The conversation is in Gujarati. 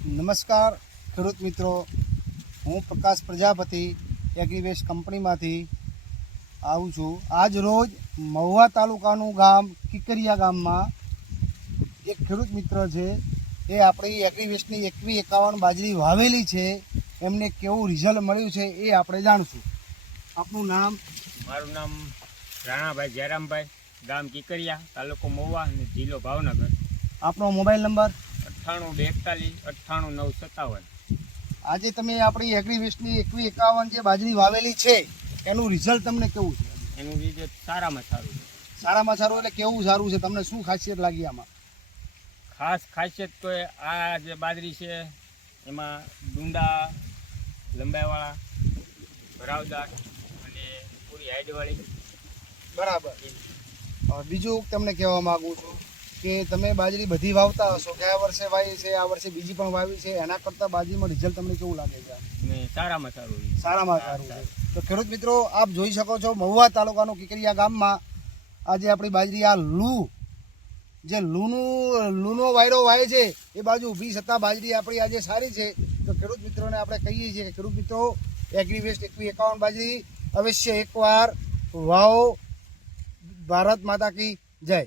નમસ્કાર ખેડૂત મિત્રો, હું પ્રકાશ પ્રજાપતિ એગ્રીવેસ્ટ કંપનીમાંથી આવું છું. આજ રોજ મહુવા તાલુકાનું ગામ કિકરિયા ગામમાં એક ખેડૂત મિત્ર છે. એ આપણી એગ્રીવેસ્ટની 2151 બાજરી વાવેલી છે. એમને કેવું રિઝલ્ટ મળ્યું છે એ આપણે જાણશું. આપનું નામ? મારું નામ રાણાભાઈ જયરામભાઈ, ગામ કિકરિયા, તાલુકો મહુવા અને જિલ્લો ભાવનગર. આપનો મોબાઈલ નંબર? 9842 98957. આજે તમે આપણી એગ્રીવેસ્ટની 2151 જે બાજરી વાવેલી છે એનું રિઝલ્ટ તમને કેવું છે? એનું રિઝલ્ટ સારામાં સારું છે. સારામાં સારું એટલે કેવું સારું છે? તમને શું ખાસિયત લાગી આમાં? ખાસ ખાસિયત તો આ જે બાજરી છે એમાં ડુંડા લંબાઈવાળા, ભરાવદાર અને પૂરી હાઈટવાળી. બરાબર. બીજું તમને કહેવા માગું છું કે તમે બાજરી બધી વાવતા હશો, ગયા વર્ષે વાવી છે, આ વર્ષે બીજી પણ વાવી છે, એના કરતાં બાજરીમાં રિઝલ્ટ તમને કેવું લાગે છે? ને સારામાં સારું. સારામાં સારું છે. તો ખેડૂત મિત્રો, આપ જોઈ શકો છો મહુવા તાલુકાનું કિકરિયા ગામમાં આજે આપણી બાજરી આ જે લૂનો વાયરો વાય છે એ બાજુ ઊભી છતાં બાજરી આપણી આજે સારી છે. તો ખેડૂત મિત્રોને આપણે કહીએ છીએ કે ખેડૂત મિત્રો, એગ્રીવેસ્ટ 2151 બાજરી અવશ્ય એકવાર વાવો. ભારત માતા કી જય.